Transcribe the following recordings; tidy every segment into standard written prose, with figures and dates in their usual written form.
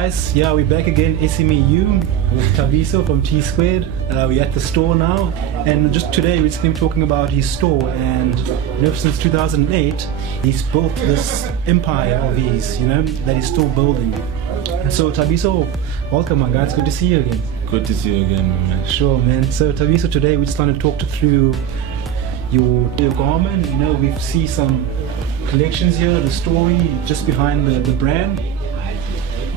guys, yeah, we're back again, SMEU with Thabiso from T-Squared. We're at the store now, and just today we're just going to be talking about his store. And since 2008 he's built this empire of his, that he's still building. So Thabiso, welcome my guy, it's good to see you again. Good to see you again, man. Sure, man. So Thabiso, today we just want to talk through your garment. We see some collections here, the story just behind the brand.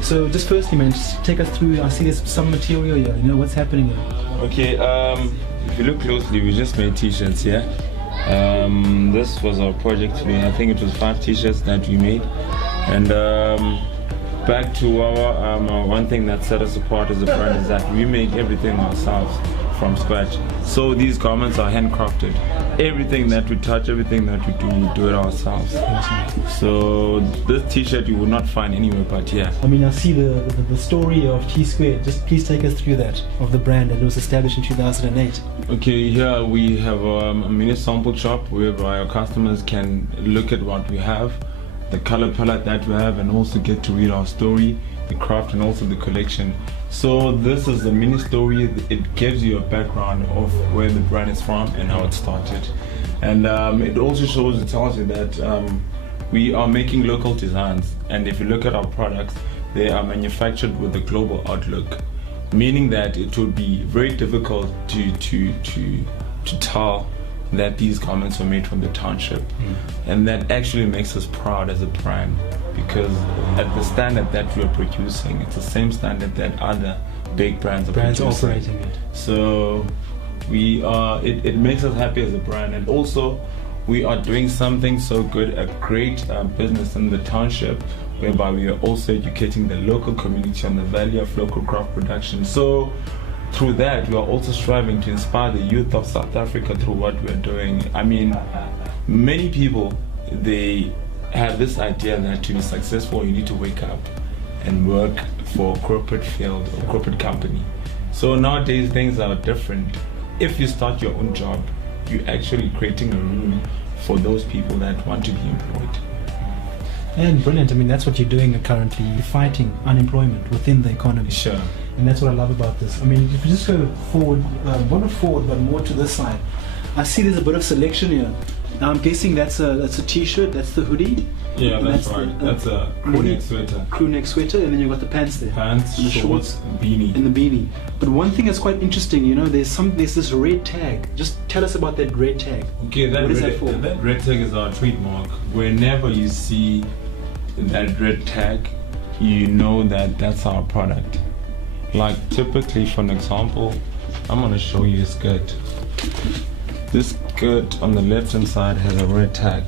So just firstly, man, just take us through. I see there's some material here. What's happening here? Okay. If you look closely, we just made t-shirts here. This was our project today. I think it was 5 t-shirts that we made. And back to our one thing that set us apart as a brand is that we make everything ourselves from scratch. So these garments are handcrafted. Everything that we touch, everything that we do it ourselves. So this t-shirt you will not find anywhere but here. I see the story of T-Squared. Just please take us through that, of the brand that was established in 2008. Okay, here we have a mini sample shop whereby our customers can look at what we have, the color palette that we have, and also get to read our story, the craft, and also the collection. So this is the mini story. It gives you a background of where the brand is from and how it started. And it also tells you that we are making local designs, and if you look at our products, they are manufactured with a global outlook, meaning that it would be very difficult to tell that these garments were made from the township. And that actually makes us proud as a brand, because at the standard that we are producing, it's the same standard that other big brands are producing. Operating it. So it makes us happy as a brand, and also we are doing something so good, a great business in the township, whereby we are also educating the local community on the value of local craft production. So through that, we are also striving to inspire the youth of South Africa through what we're doing. Many people, they have this idea that to be successful, you need to wake up and work for a corporate field or corporate company. So nowadays, things are different. If you start your own job, you're actually creating a room for those people that want to be employed. And brilliant. That's what you're doing currently. You're fighting unemployment within the economy. Sure. And that's what I love about this. If you just go forward, not forward, but more to this side, I see there's a bit of selection here. Now I'm guessing that's a t-shirt, that's the hoodie. Yeah, that's right. That's a crew neck sweater. Crew neck sweater, and then you've got the pants there. Pants, and the shorts, beanie. And the beanie. But one thing that's quite interesting, there's this red tag. Just tell us about that red tag. Okay, what is that for? That red tag is our trademark. Whenever you see that red tag, you know that that's our product. Like typically, for an example, I'm gonna show you a skirt. This skirt on the left hand side has a red tag.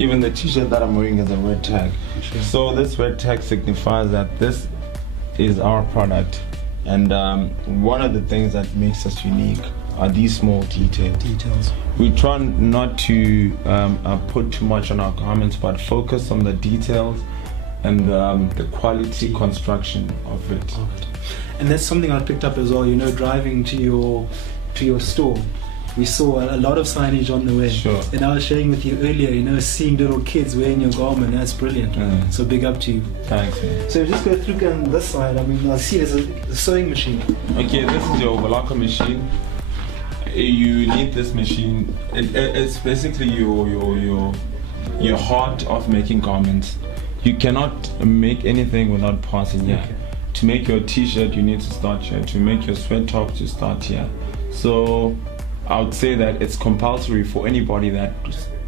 Even the t-shirt that I'm wearing has a red tag. Sure. So this red tag signifies that this is our product. And one of the things that makes us unique are these small details. We try not to put too much on our garments, but focus on the details and the quality construction of it. And that's something I picked up as well, driving to your store. We saw a lot of signage on the way. Sure. And I was sharing with you earlier, seeing little kids wearing your garment, that's brilliant. So big up to you. Thanks, man. So just go through on this side, I see there's a sewing machine. Okay, this is your overlocker machine. You need this machine. It's basically your heart of making garments. You cannot make anything without passing here. Okay. To make your t-shirt, you need to start here. To make your sweat top, to start here. So I would say that it's compulsory for anybody that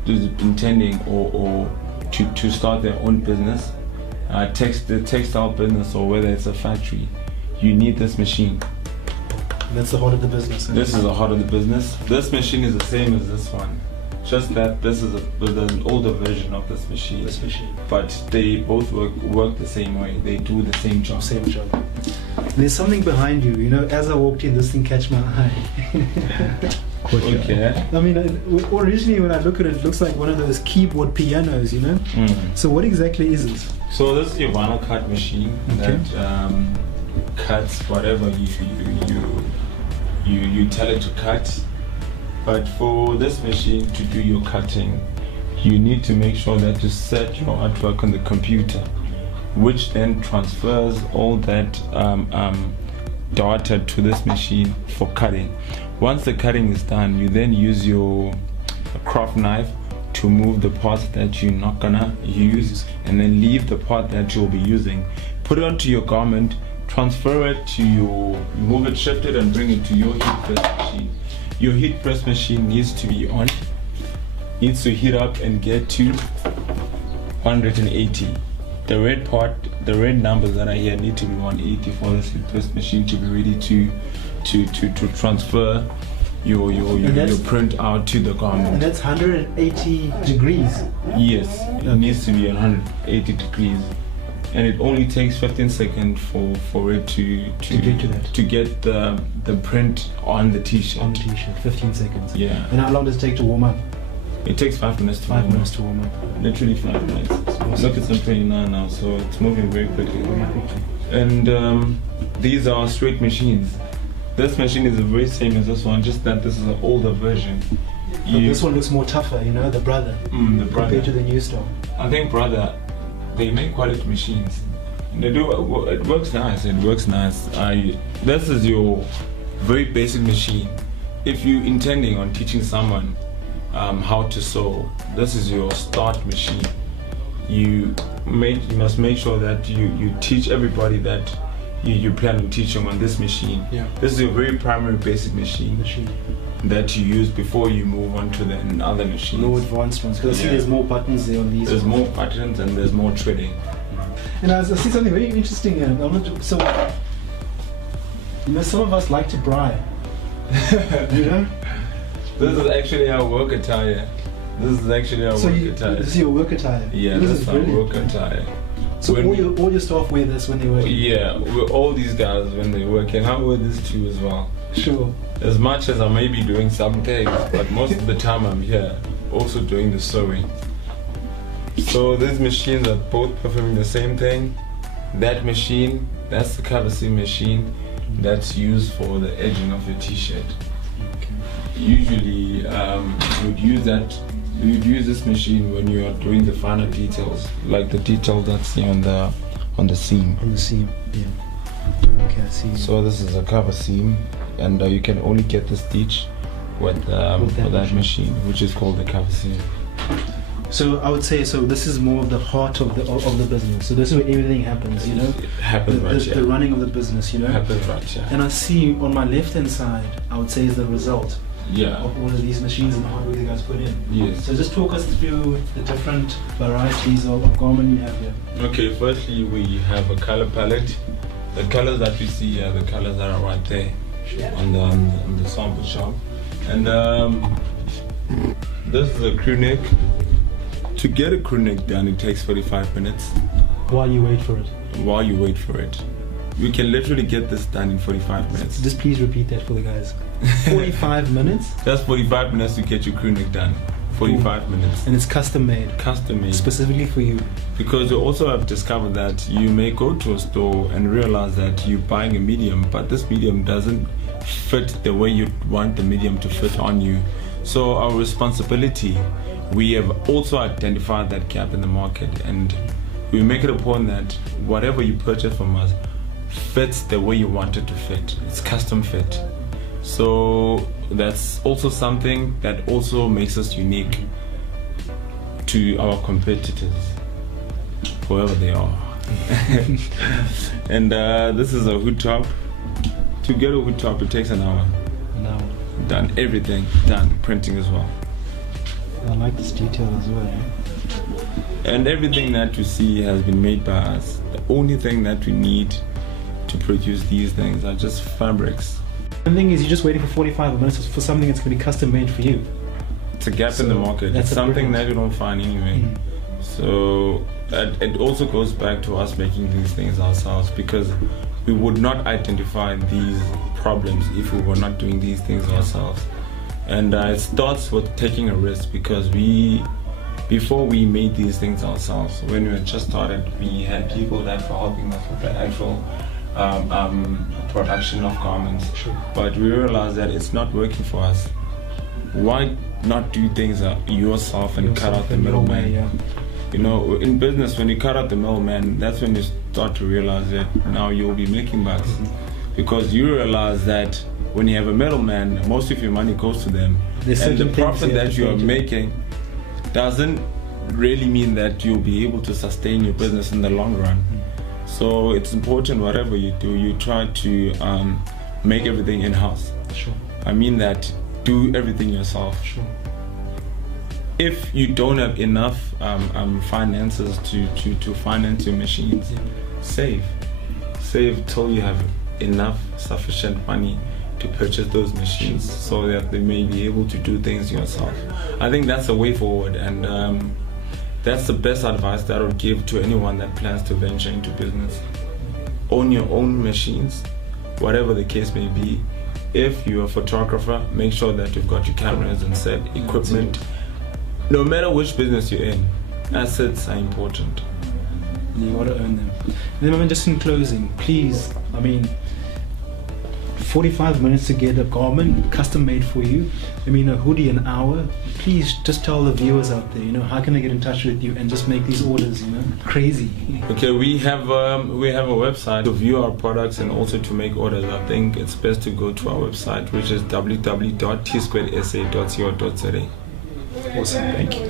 is intending or to start their own business, the textile business, or whether it's a factory. You need this machine. That's the heart of the business. This is the heart of the business. This machine is the same as this one, just that this is an older version of this machine. But they both work the same way. They do the same job. There's something behind you. As I walked in, this thing catch my eye. Okay. Originally when I look at it, it looks like one of those keyboard pianos. So what exactly is this? So this is your vinyl cut machine that cuts whatever you tell it to cut. But for this machine to do your cutting, you need to make sure that you set your artwork on the computer. which then transfers all that data to this machine for cutting. Once the cutting is done, you then use your craft knife to move the parts that you're not gonna use, and then leave the part that you'll be using. Put it onto your garment, transfer it to move it, shift it, and bring it to your heat press machine. Your heat press machine needs to be on, needs to heat up and get to 180. The red numbers that are here need to be 180 for this heat press machine to be ready to transfer your print out to the garment. And that's 180 degrees. Yes, it needs to be 180 degrees, and it only takes 15 seconds for it to get the print on the t-shirt. On the t-shirt, 15 seconds. Yeah. And how long does it take to warm up? It takes 5 minutes to 5 minutes to warm up. Literally 5 minutes. Awesome. Look, it's on 29 now, so it's moving very quickly. And these are straight machines. This machine is the very same as this one, just that this is an older version. But this one looks more tougher, you know, the Brother. The Brother. Compared to the new style. I think Brother, they make quality machines. They do. It works nice. It works nice. This is your very basic machine. If you're intending on teaching someone how to sew, this is your start machine. You must make sure that you teach everybody that you plan on teaching on this machine. Yeah. This is your very primary basic machine that you use before you move on to the other machines. No advanced ones, because I see there's more buttons there on these. There's more buttons and there's more threading. And I see something very interesting here. So, you know, some of us like to braai. You know? This is actually our work attire. This is actually our work attire. This is your work attire? Yeah, this is our work attire. So all your staff wear this when they work? Yeah, all these guys when they work, and I wear this too as well. Sure. As much as I may be doing some things, but most of the time I'm here also doing the sewing. So these machines are both performing the same thing. That machine, that's the TSquaredSA machine that's used for the edging of your t-shirt. Okay. Usually you'd use this machine when you are doing the finer details, like the detail that's here on the seam. On the seam, yeah. Okay, I see. So this is a cover seam, and you can only get the stitch with that machine, which is called the cover seam. So I would say, so this is more of the heart of the business. So this is where everything happens, you know. It happens the running of the business, you know. Happens right, yeah. And I see on my left hand side, I would say, is the result. Yeah. Of all of these machines and the hard work you guys put in. Yes. So just talk us through the different varieties of garment you have here. Okay, firstly we have a color palette. The colors that you see are the colors that are right there on the sample shop. And this is a crew neck. To get a crew neck done, it takes 45 minutes. While you wait for it. While you wait for it. We can literally get this done in 45 minutes. Just please repeat that for the guys. 45 minutes? That's 45 minutes to get your crew neck done. 45 minutes. And it's custom made? Custom made. Specifically for you? Because you also have discovered that you may go to a store and realize that you're buying a medium, but this medium doesn't fit the way you want the medium to fit on you. So our responsibility, we have also identified that gap in the market, and we make it a point that whatever you purchase from us fits the way you want it to fit. It's custom fit. So that's also something that also makes us unique to our competitors, whoever they are. And this is a hood top. To get a hood top, it takes an hour. An hour. Done, everything done, printing as well. I like this detail as well. Eh? And everything that you see has been made by us. The only thing that we need to produce these things are just fabrics. The thing is, you're just waiting for 45 minutes for something that's going to be custom made for you. It's a gap in the market. It's something that you don't find anyway. So it also goes back to us making these things ourselves, because we would not identify these problems if we were not doing these things ourselves. And it starts with taking a risk, because before we made these things ourselves, when we had just started, we had people that were helping us with the actual production of garments. Sure. But we realized that it's not working for us. Why not do things yourself and cut out the middleman? You know, in business, when you cut out the middleman, that's when you start to realize that now you'll be making bucks. Because you realize that when you have a middleman, most of your money goes to them. And the profit that you are making doesn't really mean that you'll be able to sustain your business in the long run. So it's important, whatever you do, you try to make everything in-house. Sure. I mean that, do everything yourself. Sure. If you don't have enough finances to finance your machines, save till you have enough sufficient money to purchase those machines, so that they may be able to do things yourself. I think that's the way forward, and that's the best advice that I would give to anyone that plans to venture into business. Own your own machines, whatever the case may be. If you're a photographer, make sure that you've got your cameras and set equipment. No matter which business you're in, assets are important. You got to earn them. And then, just in closing, please, 45 minutes to get a garment custom made for you. A hoodie an hour. Please just tell the viewers out there, how can they get in touch with you and just make these orders, crazy. Okay, we have a website to view our products and also to make orders. I think it's best to go to our website, which is www.TSquaredSA.co.za. Awesome, thank you.